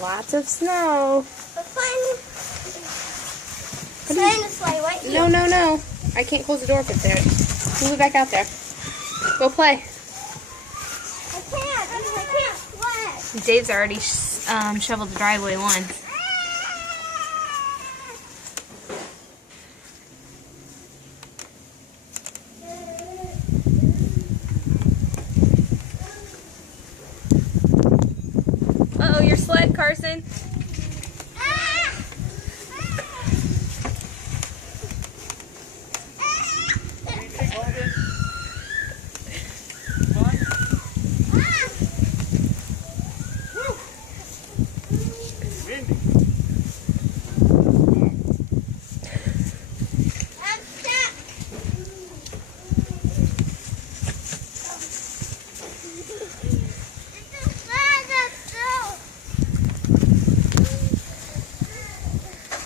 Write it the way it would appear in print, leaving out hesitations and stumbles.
Lots of snow. Slide in the sleigh right here. No, no, no. I can't close the door if it's there. Move it back out there. Go play. I can't sled. Dave's already shoveled the driveway lawn. Uh-oh, your sled, Carson.